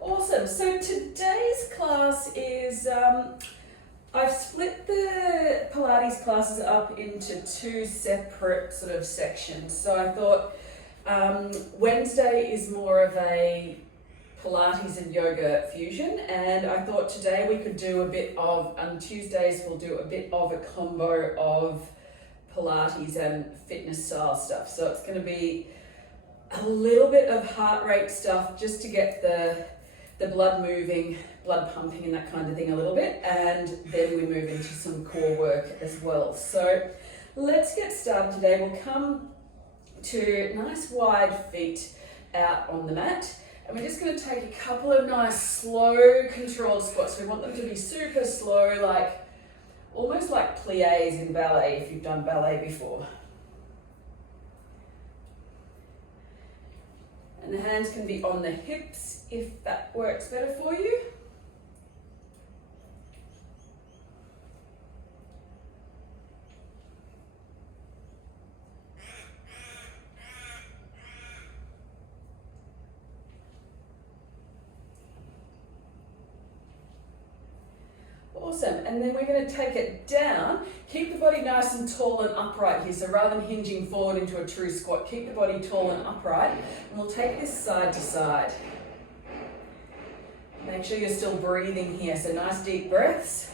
Awesome. So today's class is, I've split the Pilates classes up into two separate sort of sections. So I thought Wednesday is more of a Pilates and yoga fusion, and I thought today we could do a bit of, on Tuesdays we'll do a bit of a combo of Pilates and fitness style stuff. So it's going to be a little bit of heart rate stuff just to get the blood moving, blood pumping and that kind of thing a little bit, and then we move into some core work as well. So let's get started today. We'll come to nice wide feet out on the mat, and we're just going to take a couple of nice slow controlled squats. We want them to be super slow, like almost like pliés in ballet if you've done ballet before. And the hands can be on the hips if that works better for you. Awesome, and then we're going to take it down. Keep the body nice and tall and upright here. So rather than hinging forward into a true squat, keep the body tall and upright. And we'll take this side to side. Make sure you're still breathing here. So nice deep breaths.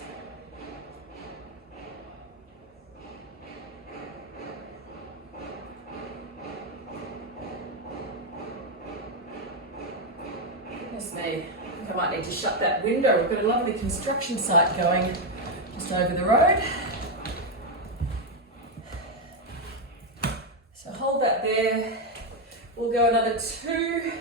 Goodness me. I might need to shut that window. We've got a lovely construction site going just over the road. So hold that there. We'll go another 2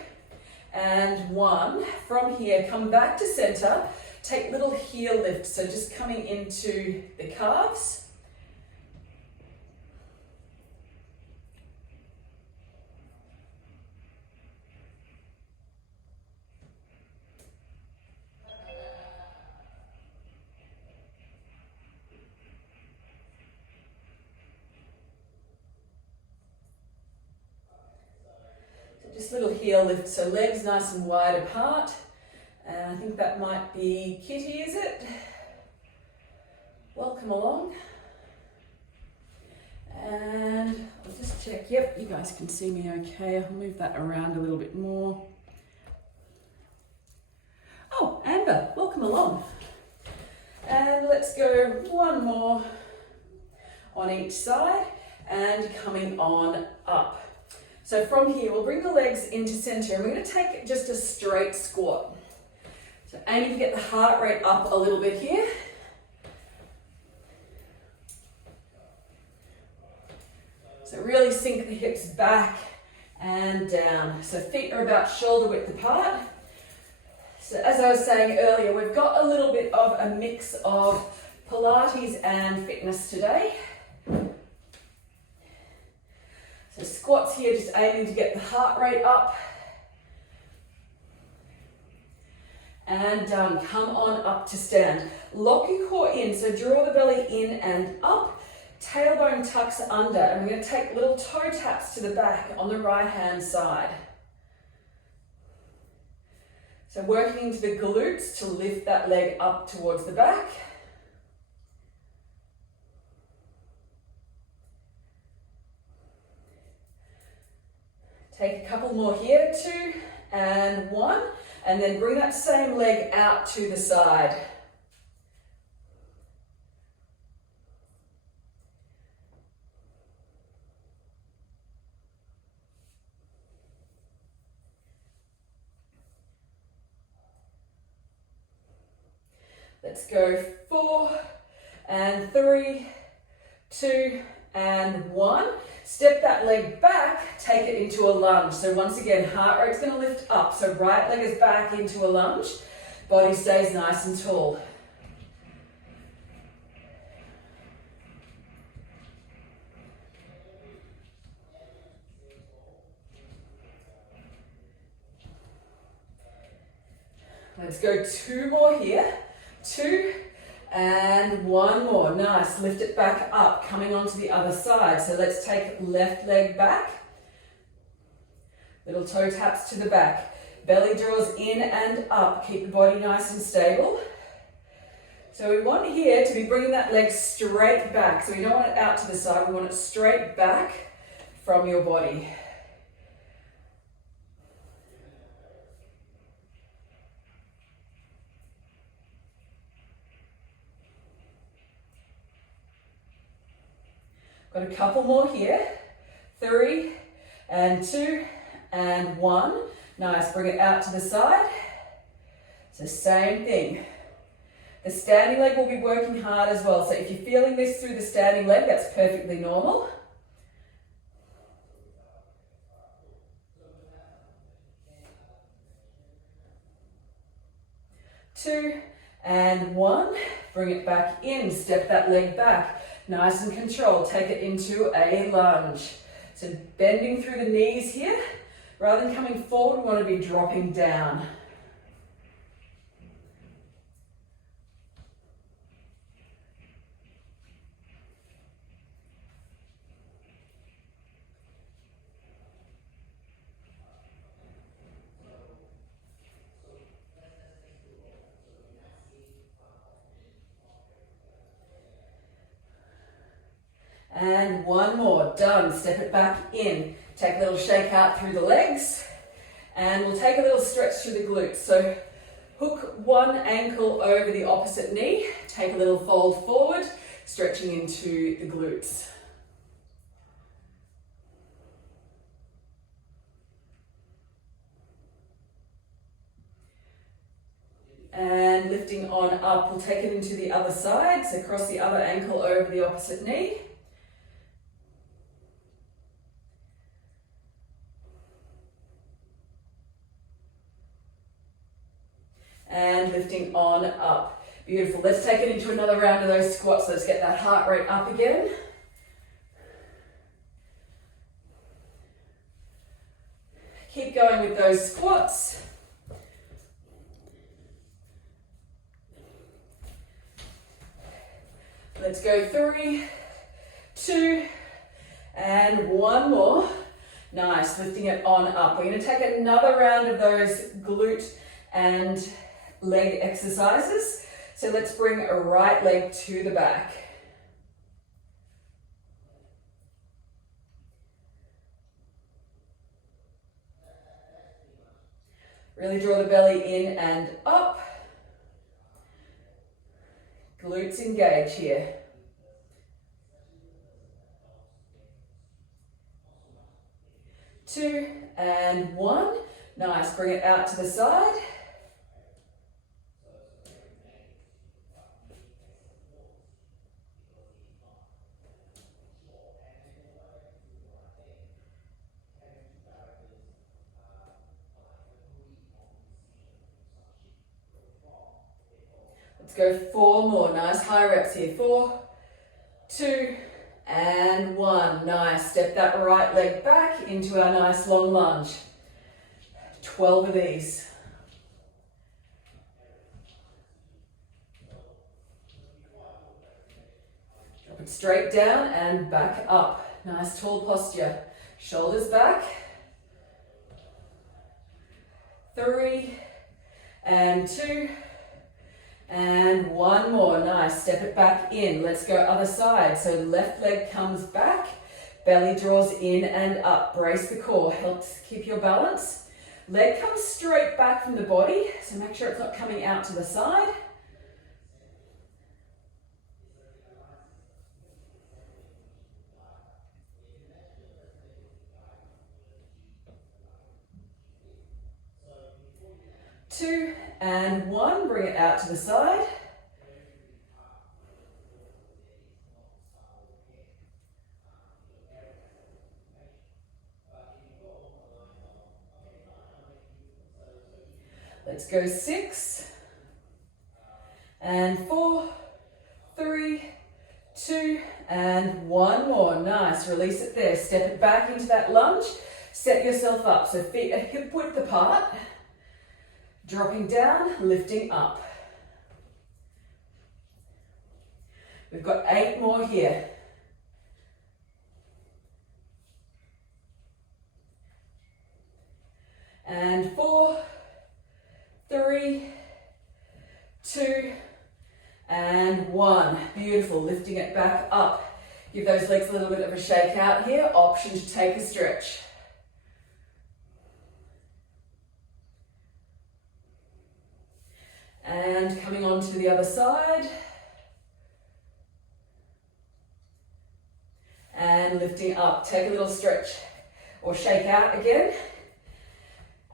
and 1. From here, come back to center. Take little heel lifts. So just coming into the calves. Just little heel lift, so legs nice and wide apart. And I think that might be Kitty, is it? Welcome along. And I'll just check, yep, you guys can see me okay. I'll move that around a little bit more. Oh, Amber, welcome along. And let's go one more on each side and coming on up. So from here, we'll bring the legs into center, and we're going to take just a straight squat. So aiming to get the heart rate up a little bit here. So really sink the hips back and down. So feet are about shoulder width apart. So as I was saying earlier, we've got a little bit of a mix of Pilates and fitness today. So squats here, just aiming to get the heart rate up. And done. Come on up to stand. Lock your core in, so draw the belly in and up. Tailbone tucks under, and we're going to take little toe taps to the back on the right hand side. So working into the glutes to lift that leg up towards the back. Take a couple more here, 2 and 1, and then bring that same leg out to the side. Let's go 4 and 3, 2 and 1. Step that leg back, take it into a lunge. So once again, heart rate's going to lift up. So right leg is back into a lunge. Body stays nice and tall. Let's go 2 more here. 2 and 1 more. Nice. Lift it back up, coming onto the other side. So let's take left leg back. Little toe taps to the back. Belly draws in and up. Keep the body nice and stable. So we want here to be bringing that leg straight back. So we don't want it out to the side, we want it straight back from your body. Got a couple more here. 3 and 2 and 1. Nice, bring it out to the side. So same thing. The standing leg will be working hard as well. So if you're feeling this through the standing leg, that's perfectly normal. 2 and 1. Bring it back in, step that leg back. Nice and controlled, take it into a lunge. So bending through the knees here. Rather than coming forward, we want to be dropping down. And one more, done. Step it back in. Take a little shake out through the legs. And we'll take a little stretch through the glutes. So hook one ankle over the opposite knee. Take a little fold forward, stretching into the glutes. And lifting on up, we'll take it into the other side. So cross the other ankle over the opposite knee. And lifting on up. Beautiful. Let's take it into another round of those squats. Let's get that heart rate up again. Keep going with those squats. Let's go 3, 2, and one more. Nice, lifting it on up. We're going to take another round of those glute and leg exercises. So let's bring a right leg to the back. Really draw the belly in and up. Glutes engage here. 2 and 1. Nice, bring it out to the side. Let's go 4 more. Nice high reps here. 4, 2, and 1. Nice. Step that right leg back into our nice long lunge. 12 of these. Drop it straight down and back up. Nice tall posture. Shoulders back. 3 and 2. And 1 more. Nice. Step it back in. Let's go other side. So left leg comes back. Belly draws in and up. Brace the core. Helps keep your balance. Leg comes straight back from the body. So make sure it's not coming out to the side. Two and 1, bring it out to the side. Let's go 6 and 4, 3, 2 and 1 more. Nice, release it there. Step it back into that lunge. Set yourself up. So feet are hip width apart. Dropping down, lifting up. We've got 8 more here. And 4, 3, 2, and 1. Beautiful. Lifting it back up. Give those legs a little bit of a shake out here. Option to take a stretch. And coming on to the other side. And lifting up. Take a little stretch or shake out again.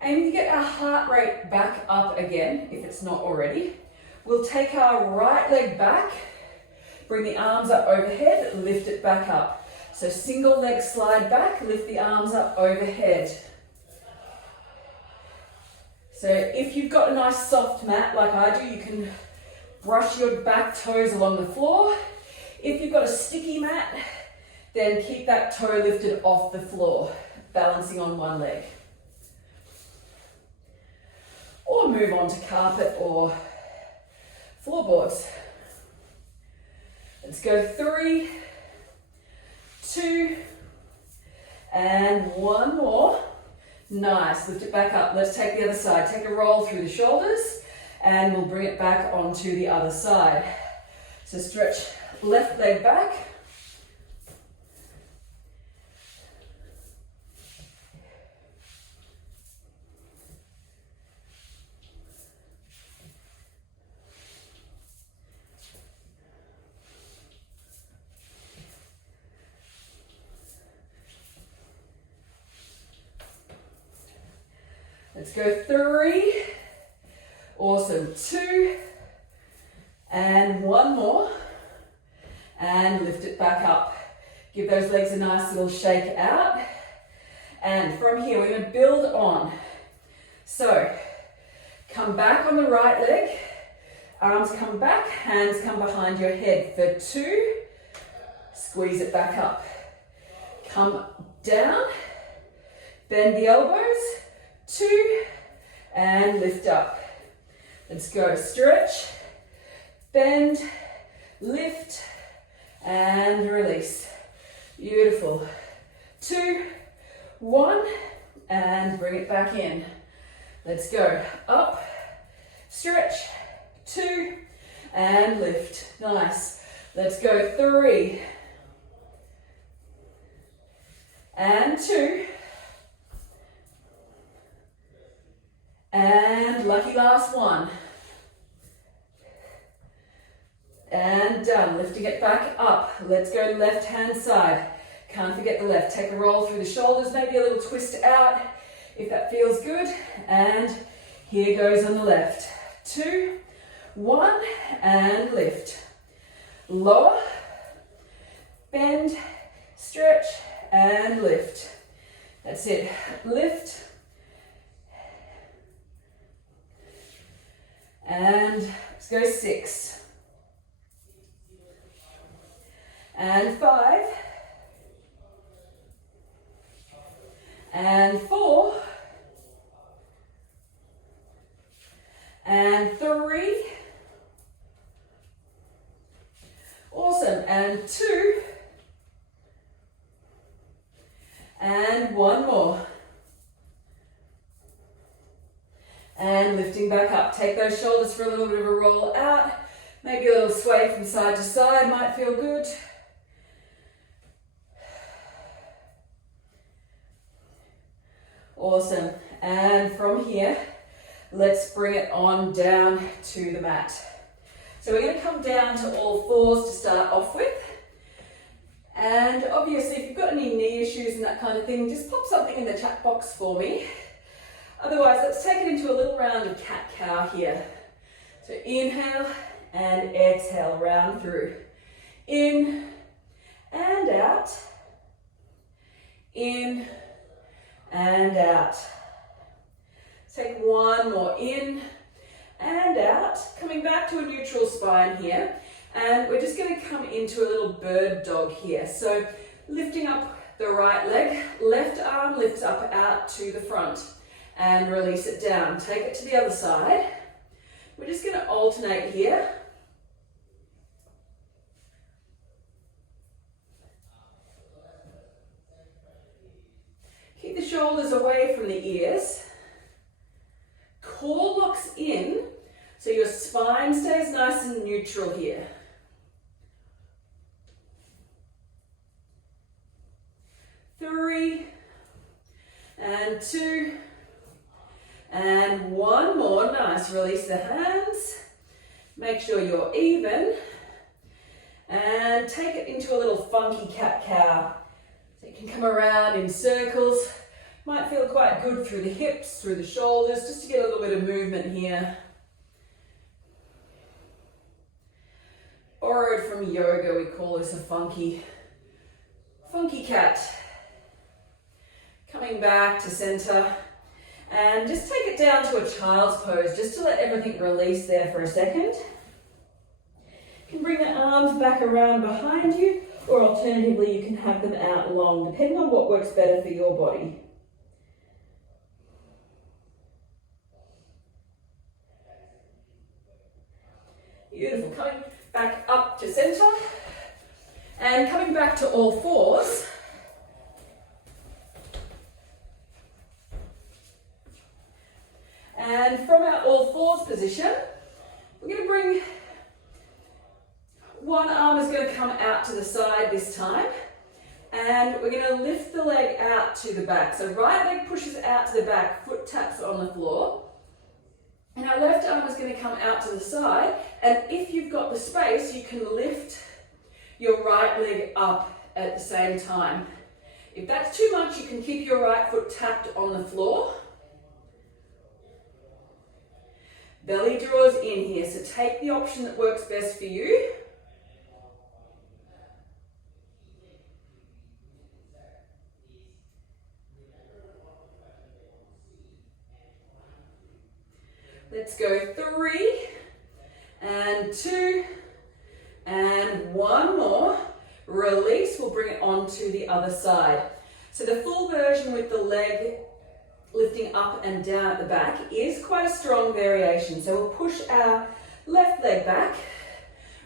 Aim to get our heart rate back up again, if it's not already. We'll take our right leg back, bring the arms up overhead, lift it back up. So single leg slide back, lift the arms up overhead. So if you've got a nice soft mat like I do, you can brush your back toes along the floor. If you've got a sticky mat, then keep that toe lifted off the floor, balancing on one leg. Or move on to carpet or floorboards. Let's go 3, 2, and 1 more. Nice, lift it back up. Let's take the other side. Take a roll through the shoulders and we'll bring it back onto the other side. So stretch left leg back. Let's go 3, awesome, 2, and 1 more, and lift it back up. Give those legs a nice little shake out, and from here we're going to build on. So, come back on the right leg, arms come back, hands come behind your head for 2, squeeze it back up. Come down, bend the elbows, 2, and lift up. Let's go. Stretch, bend, lift, and release. Beautiful. 2, 1, and bring it back in. Let's go. Up, stretch, 2, and lift. Nice. Let's go. 3, and 2, and lucky last one. And done. Lifting it back up. Let's go left hand side. Can't forget the left. Take a roll through the shoulders, maybe a little twist out if that feels good. And here goes on the left. 2, 1, and lift. Lower, bend, stretch, and lift. That's it. Lift. And let's go 6. And 5. And 4. And 3. Awesome. And 2. And 1 more. And lifting back up. Take those shoulders for a little bit of a roll out. Maybe a little sway from side to side might feel good. Awesome. And from here, let's bring it on down to the mat. So we're going to come down to all fours to start off with. And obviously, if you've got any knee issues and that kind of thing, just pop something in the chat box for me. Otherwise, let's take it into a little round of cat-cow here. So inhale and exhale, round through. In and out. In and out. Take one more, in and out. Coming back to a neutral spine here. And we're just going to come into a little bird dog here. So lifting up the right leg, left arm lifts up out to the front. And release it down. Take it to the other side. We're just going to alternate here. Keep the shoulders away from the ears. Core locks in. and neutral here. 3, and 2, and 1 more. Nice, release the hands. Make sure you're even. And take it into a little funky cat-cow. So you can come around in circles. Might feel quite good through the hips, through the shoulders, just to get a little bit of movement here. Borrowed from yoga, we call this a funky cat. Coming back to center. And just take it down to a child's pose, just to let everything release there for a second. You can bring the arms back around behind you, or alternatively you can have them out long, depending on what works better for your body. Beautiful. Coming back up to center, and coming back to all fours. And from our all fours position, we're going to bring one arm is going to come out to the side this time, and we're going to lift the leg out to the back. So right leg pushes out to the back, foot taps on the floor, and our left arm is going to come out to the side, and if you've got the space, you can lift your right leg up at the same time. If that's too much, you can keep your right foot tapped on the floor. Belly draws in here, so take the option that works best for you. Let's go 3, and 2, and 1 more. Release, we'll bring it onto the other side. So the full version with the leg lifting up and down at the back is quite a strong variation. So we'll push our left leg back.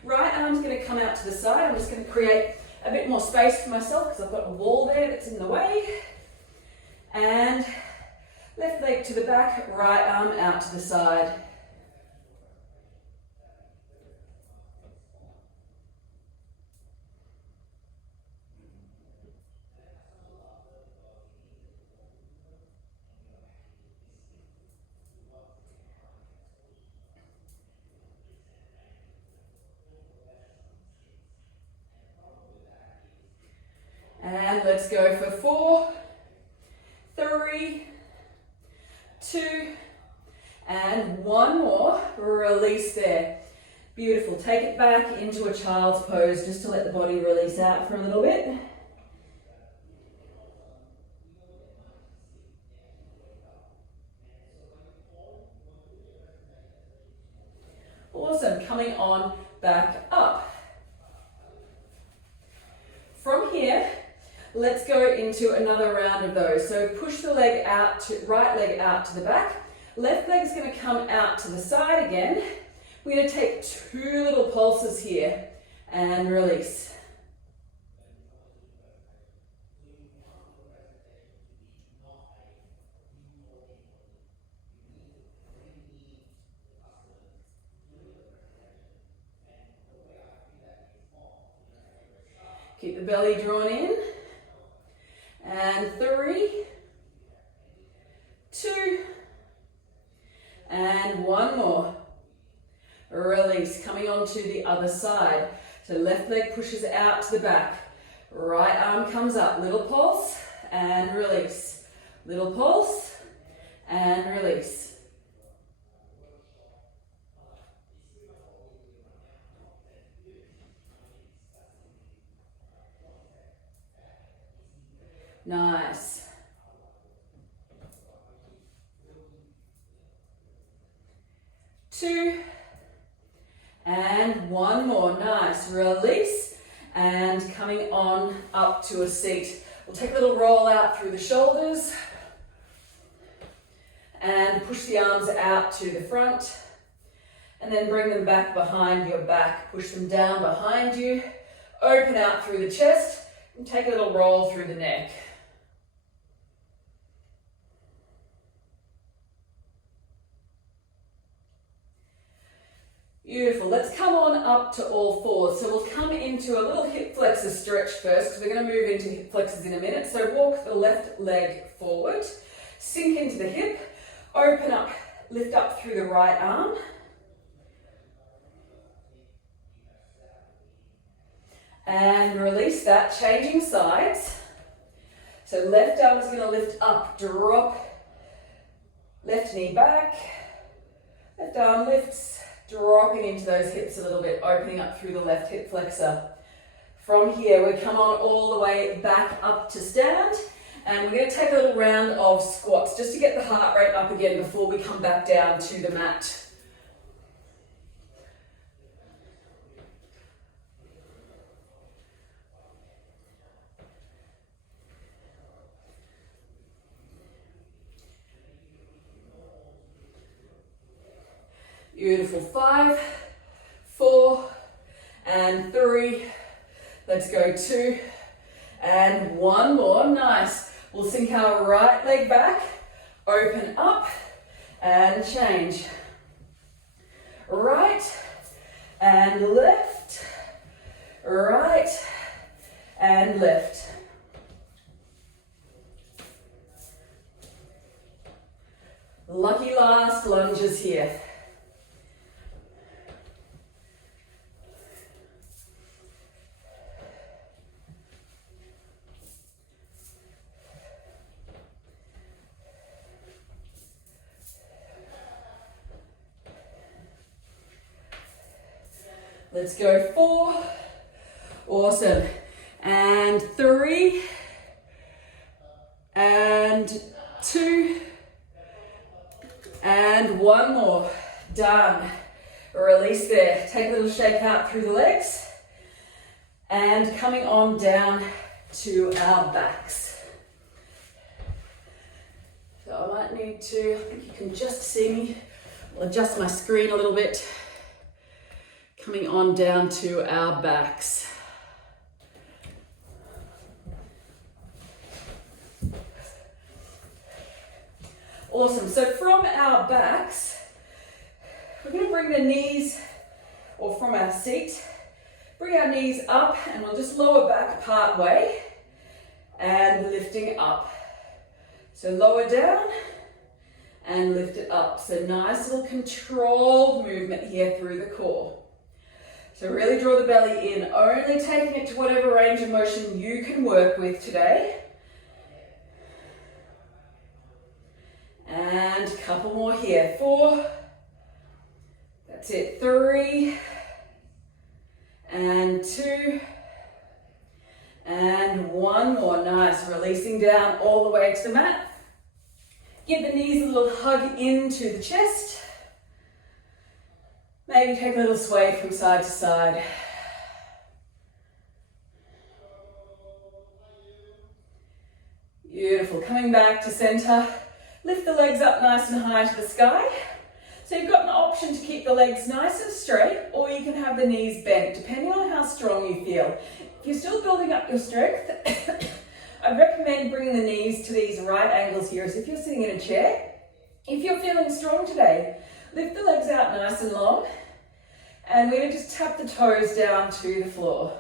Right arm's going to come out to the side. I'm just going to create a bit more space for myself because I've got a wall there that's in the way. And left leg to the back, right arm out to the side. And let's go for 4, 3, 2, and 1 more. Release there. Beautiful. Take it back into a child's pose just to let the body release out for a little bit. Awesome. Coming on back up. From here, let's go into another round of those. So push the leg out, right leg out to the back. Left leg is going to come out to the side again. We're going to take 2 little pulses here and release. Keep the belly drawn in. And 3, 2, and 1 more. Release, coming onto the other side. So left leg pushes out to the back. Right arm comes up, little pulse and release. Little pulse and release. Nice. Two, and 1 more. Nice. Release, and coming on up to a seat. We'll take a little roll out through the shoulders and push the arms out to the front, and then bring them back behind your back. Push them down behind you, open out through the chest, and take a little roll through the neck. Beautiful. Let's come on up to all fours. So we'll come into a little hip flexor stretch first because we're going to move into hip flexors in a minute. So walk the left leg forward, sink into the hip, open up, lift up through the right arm. And release that, changing sides. So left arm is going to lift up, drop, left knee back, left arm lifts, dropping into those hips a little bit, opening up through the left hip flexor. From here, we come on all the way back up to stand, and we're going to take a little round of squats just to get the heart rate up again before we come back down to the mat. Beautiful. 5, 4, and 3. Let's go 2, and 1 more. Nice. We'll sink our right leg back, open up, and change. Right and left, right and left. Lucky last lunges here. Let's go 4, awesome, and 3, and 2, and 1 more, done. Release there, take a little shake out through the legs, and coming on down to our backs. So I might need to, I think you can just see me, I'll adjust my screen a little bit. Coming on down to our backs. Awesome, so from our backs, we're going to bring the knees, or from our seat, bring our knees up and we'll just lower back part way and lifting up. So lower down and lift it up. So nice little controlled movement here through the core. So really draw the belly in, only taking it to whatever range of motion you can work with today. And a couple more here. 4, that's it, 3, and 2, and 1 more. Nice, releasing down all the way to the mat. Give the knees a little hug into the chest. Maybe take a little sway from side to side. Beautiful. Coming back to center. Lift the legs up nice and high to the sky. So you've got an option to keep the legs nice and straight, or you can have the knees bent, depending on how strong you feel. If you're still building up your strength, I recommend bringing the knees to these right angles here as if you're sitting in a chair. If you're feeling strong today, lift the legs out nice and long, and we're going to just tap the toes down to the floor.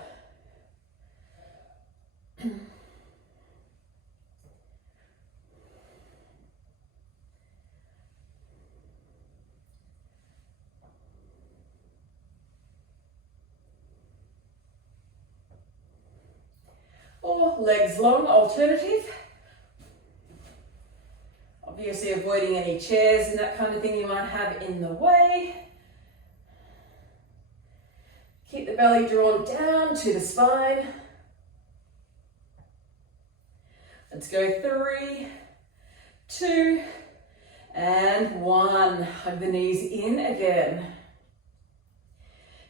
Or legs long, alternative. Obviously avoiding any chairs and that kind of thing you might have in the way. Keep the belly drawn down to the spine. Let's go 3, 2, and 1. Hug the knees in again.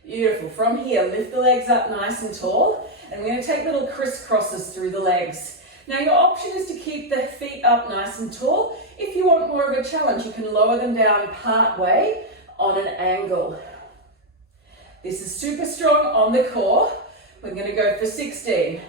Beautiful. From here, lift the legs up nice and tall, and we're going to take little crisscrosses through the legs. Now your option is to keep the feet up nice and tall. If you want more of a challenge, you can lower them down part way on an angle. This is super strong on the core. We're going to go for 16.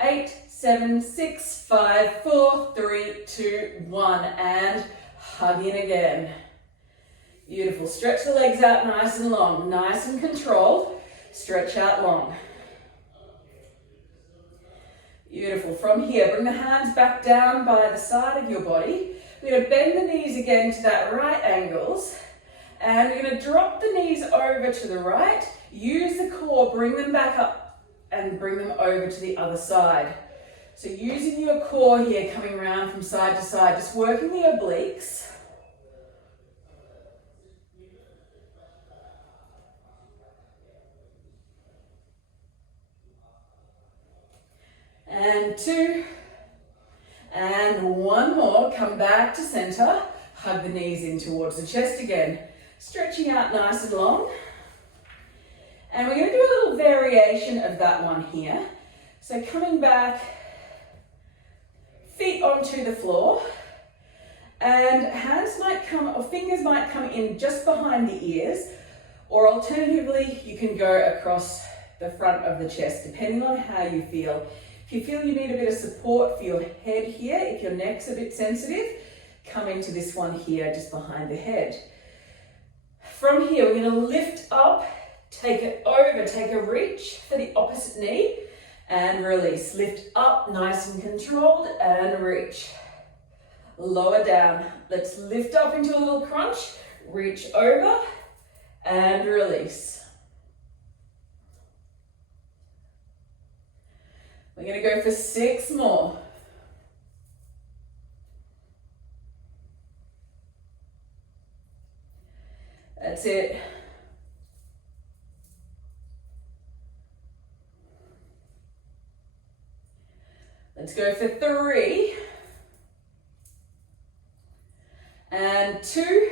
8, 7, 6, 5, 4, 3, 2, 1, and hug in again. Beautiful. Stretch the legs out nice and long, nice and controlled. Stretch out long. Beautiful. From here, bring the hands back down by the side of your body. We're going to bend the knees again to that right angles. And we're going to drop the knees over to the right. Use the core, bring them back up and bring them over to the other side. So using your core here, coming around from side to side, just working the obliques. And 2, and 1 more. Come back to center. Hug the knees in towards the chest again. Stretching out nice and long. And we're going to do a little variation of that one here. So coming back, feet onto the floor, and hands might come, or fingers might come in just behind the ears, or alternatively, you can go across the front of the chest, depending on how you feel. If you feel you need a bit of support for your head here, if your neck's a bit sensitive, come into this one here, just behind the head. From here, we're going to lift up, take it over, take a reach for the opposite knee, and release. Lift up, nice and controlled, and reach. Lower down. Let's lift up into a little crunch, reach over, and release. We're going to go for 6 more. That's it. Let's go for 3. And 2.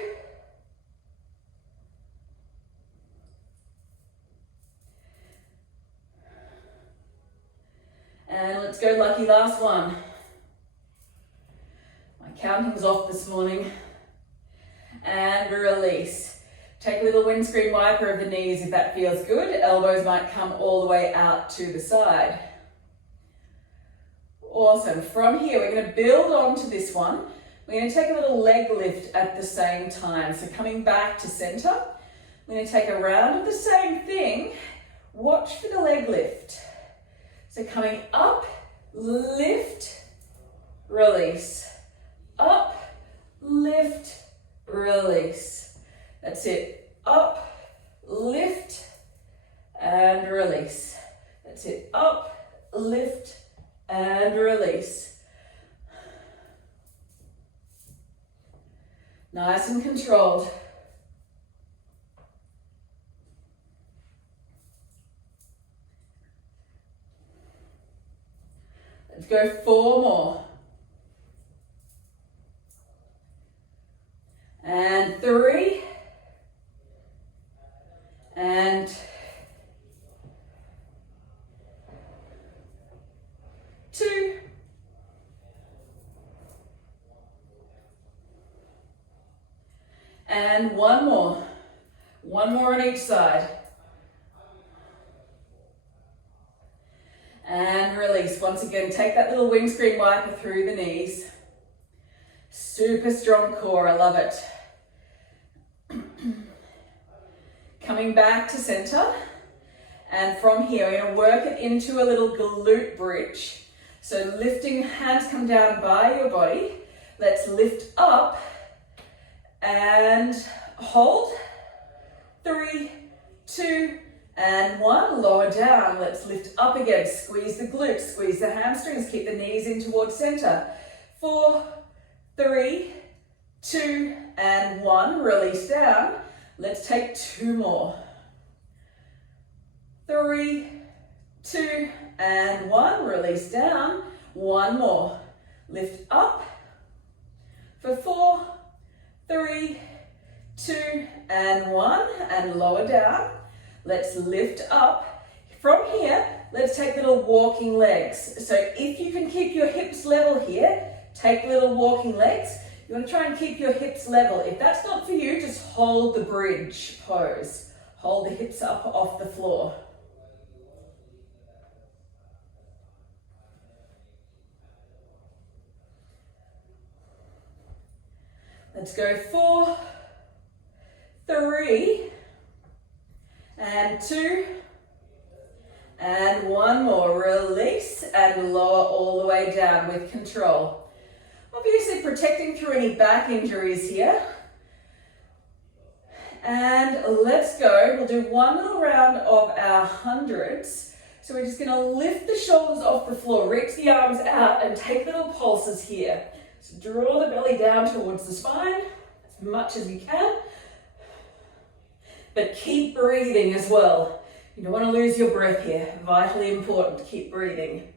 And let's go lucky last one. My counting's off this morning. And release. Take a little windscreen wiper of the knees if that feels good. Elbows might come all the way out to the side. Awesome. From here, we're going to build on to this one. We're going to take a little leg lift at the same time. So coming back to center, we're going to take a round of the same thing. Watch for the leg lift. So coming up, lift, release. Up, lift, release. That's it. Up, lift, and release. That's it. Up, lift, and release. Nice and controlled. Let's go 4 more. And 3. And 2. And 1 more. 1 more on each side. And release. Once again, take that little windscreen wiper through the knees. Super strong core, I love it. Coming back to center. And from here, we're going to work it into a little glute bridge. So lifting, hands come down by your body. Let's lift up and hold. 3, 2, and 1. Lower down. Let's lift up again. Squeeze the glutes, squeeze the hamstrings, keep the knees in towards center. 4, 3, 2, and 1. Release down. Let's take 2 more. 3, 2, and 1. Release down. 1 more. Lift up for 4, 3, 2, and 1. And lower down. Let's lift up. From here, let's take little walking legs. So if you can keep your hips level here, take little walking legs. You want to try and keep your hips level. If that's not for you, just hold the bridge pose. Hold the hips up off the floor. Let's go 4, 3, and 2, and 1 more. Release and lower all the way down with control. Obviously protecting through any back injuries here. And let's go. We'll do one little round of our hundreds. So we're just going to lift the shoulders off the floor, reach the arms out and take little pulses here. So draw the belly down towards the spine as much as you can. But keep breathing as well. You don't want to lose your breath here. Vitally important to keep breathing.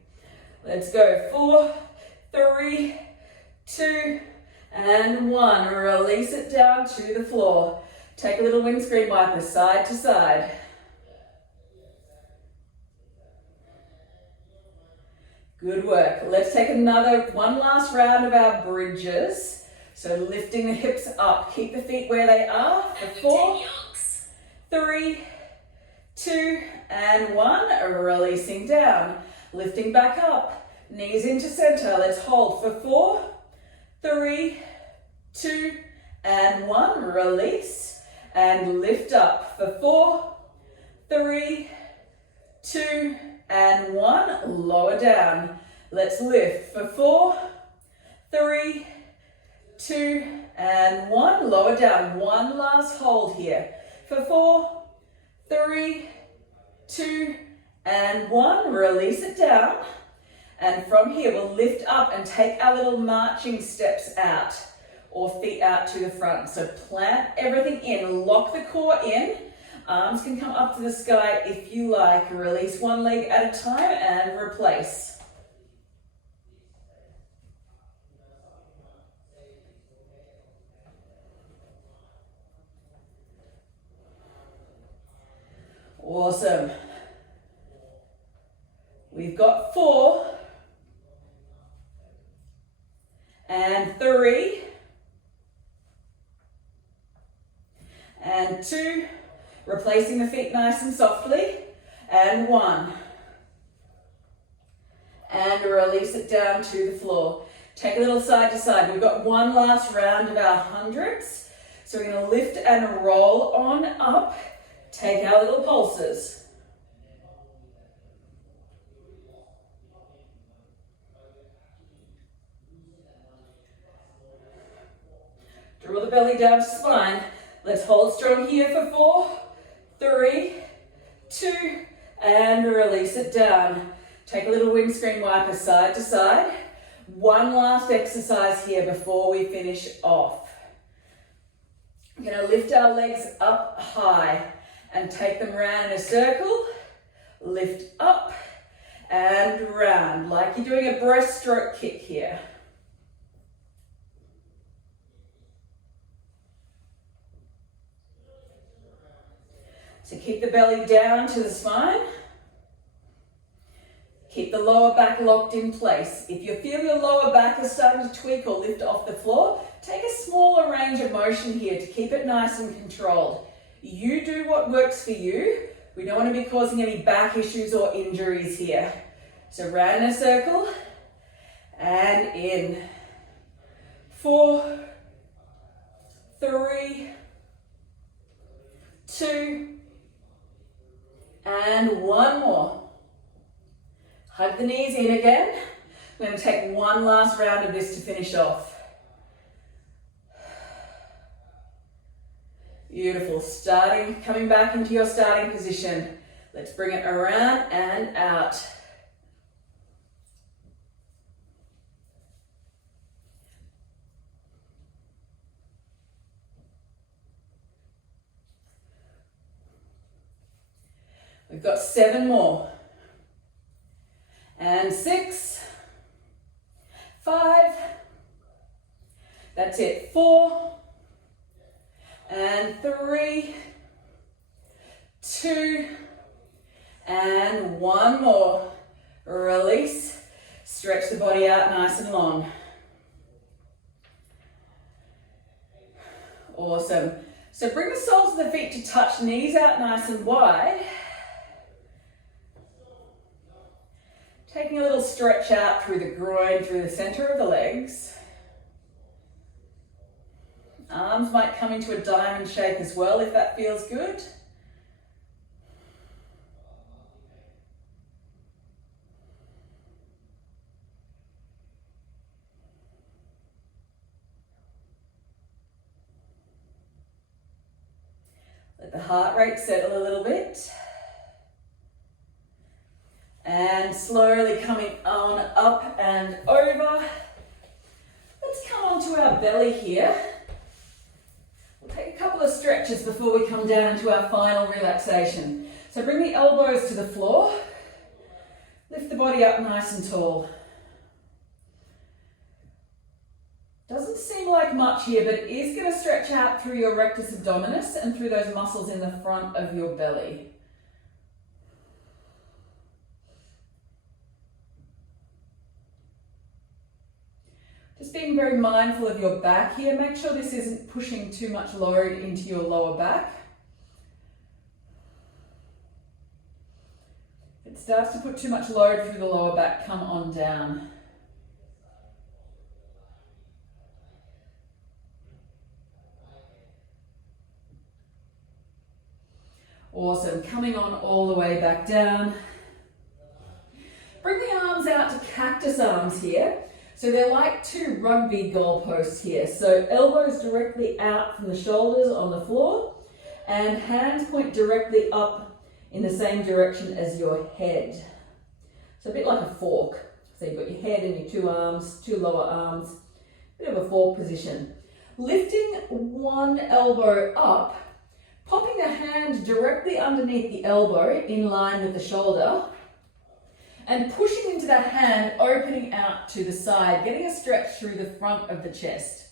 Let's go. 4, 3, 2, and 1. Release it down to the floor. Take a little windscreen wiper side to side. Good work. Let's take one last round of our bridges. So lifting the hips up. Keep the feet where they are. For 4, 3, 2, and 1. Releasing down. Lifting back up. Knees into center. Let's hold for 4, 3, 2, and 1. Release. And lift up for 4, 3, 2, and 1. Lower down. Let's lift for 4, 3, 2, and 1. Lower down. One last hold here. For 4, 3, 2, and 1. Release it down. And from here, we'll lift up and take our little marching steps out. Or feet out to the front. So plant everything in, lock the core in. Arms can come up to the sky if you like. Release one leg at a time and replace. Awesome. We've got 4 and 3 and 2, replacing the feet nice and softly, and 1. And release it down to the floor. Take a little side to side. We've got one last round of our hundreds. So we're going to lift and roll on up. Take our little pulses. Draw the belly down to spine. Let's hold strong here for 4, 3, 2, and release it down. Take a little windscreen wiper side to side. One last exercise here before we finish off. We're going to lift our legs up high and take them round in a circle. Lift up and round, like you're doing a breaststroke kick here. So keep the belly down to the spine. Keep the lower back locked in place. If you feel your lower back is starting to tweak or lift off the floor, take a smaller range of motion here to keep it nice and controlled. You do what works for you. We don't want to be causing any back issues or injuries here. So round in a circle and in. 4, 3, 2, and 1 more. Hug the knees in again. We're going to take one last round of this to finish off. Beautiful. Coming back into your starting position. Let's bring it around and out. We've got 7 more. And 6, 5, that's it, 4, and 3, 2, and 1 more. Release, stretch the body out nice and long. Awesome. So bring the soles of the feet to touch, knees out nice and wide. Taking a little stretch out through the groin, through the center of the legs. Arms might come into a diamond shape as well if that feels good. Let the heart rate settle a little bit. And slowly coming on up and over. Let's come onto our belly here. We'll take a couple of stretches before we come down into our final relaxation. So bring the elbows to the floor. Lift the body up nice and tall. Doesn't seem like much here, but it is going to stretch out through your rectus abdominis and through those muscles in the front of your belly. Just being very mindful of your back here. Make sure this isn't pushing too much load into your lower back. If it starts to put too much load through the lower back, come on down. Awesome. Coming on all the way back down. Bring the arms out to cactus arms here. So they're like two rugby goalposts here. So elbows directly out from the shoulders on the floor and hands point directly up in the same direction as your head. So a bit like a fork. So you've got your head and your two arms, two lower arms, bit of a fork position. Lifting one elbow up, popping the hand directly underneath the elbow in line with the shoulder, and pushing into that hand, opening out to the side, getting a stretch through the front of the chest.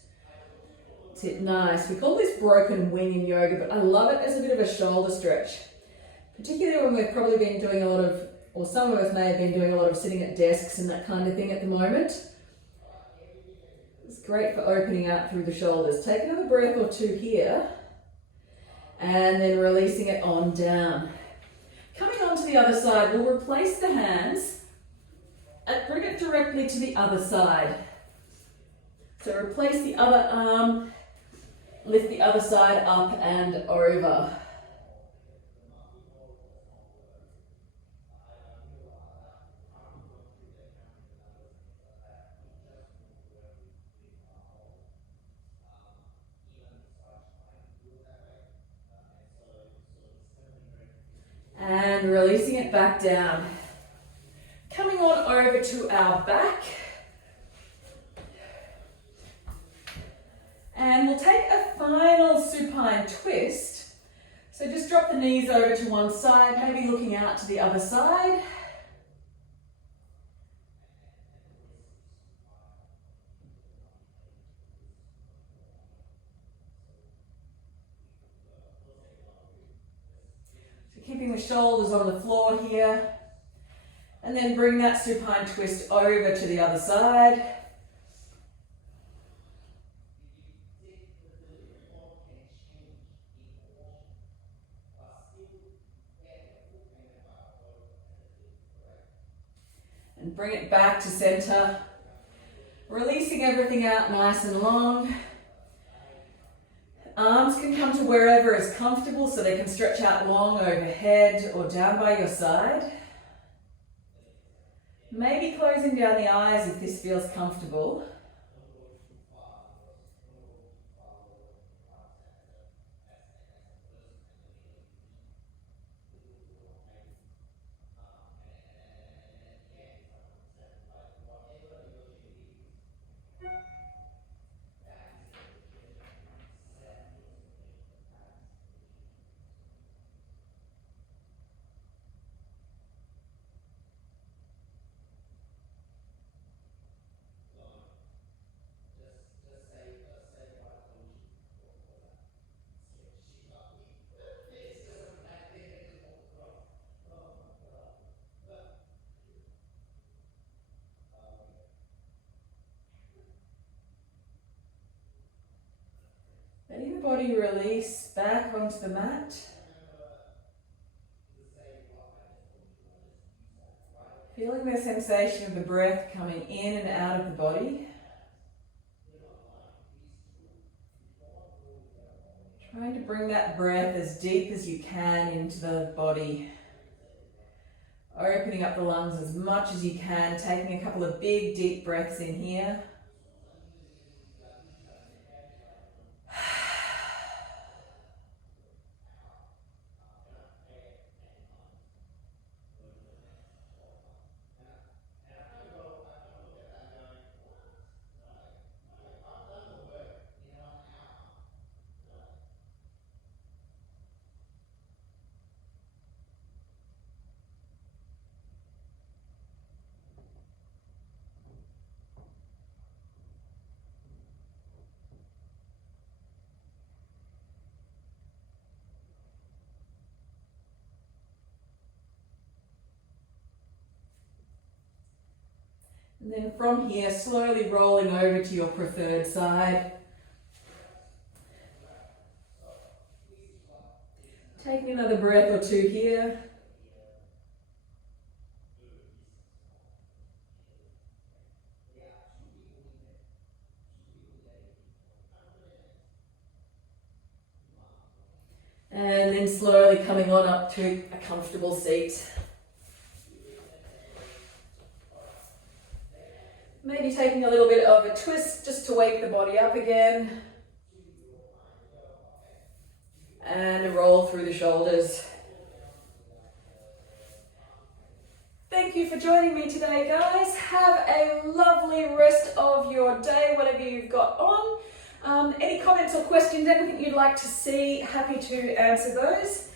That's it, nice. We call this broken wing in yoga, but I love it as a bit of a shoulder stretch. Particularly when we've probably been doing a lot of, or some of us may have been doing a lot of sitting at desks and that kind of thing at the moment. It's great for opening out through the shoulders. Take another breath or two here, and then releasing it on down. Coming on to the other side, we'll replace the hands and bring it directly to the other side. So replace the other arm, lift the other side up and over. And releasing it back down. Coming on over to our back. And we'll take a final supine twist. So just drop the knees over to one side, maybe looking out to the other side. Keeping the shoulders on the floor here. And then bring that supine twist over to the other side. And bring it back to center. Releasing everything out nice and long. Arms can come to wherever is comfortable, so they can stretch out long overhead or down by your side. Maybe closing down the eyes if this feels comfortable. Letting the body release back onto the mat. Feeling the sensation of the breath coming in and out of the body. Trying to bring that breath as deep as you can into the body. Opening up the lungs as much as you can, taking a couple of big deep breaths in here. And then from here, slowly rolling over to your preferred side. Taking another breath or two here. And then slowly coming on up to a comfortable seat. Maybe taking a little bit of a twist just to wake the body up again. And a roll through the shoulders. Thank you for joining me today, guys. Have a lovely rest of your day, whatever you've got on. Any comments or questions, anything you'd like to see, happy to answer those.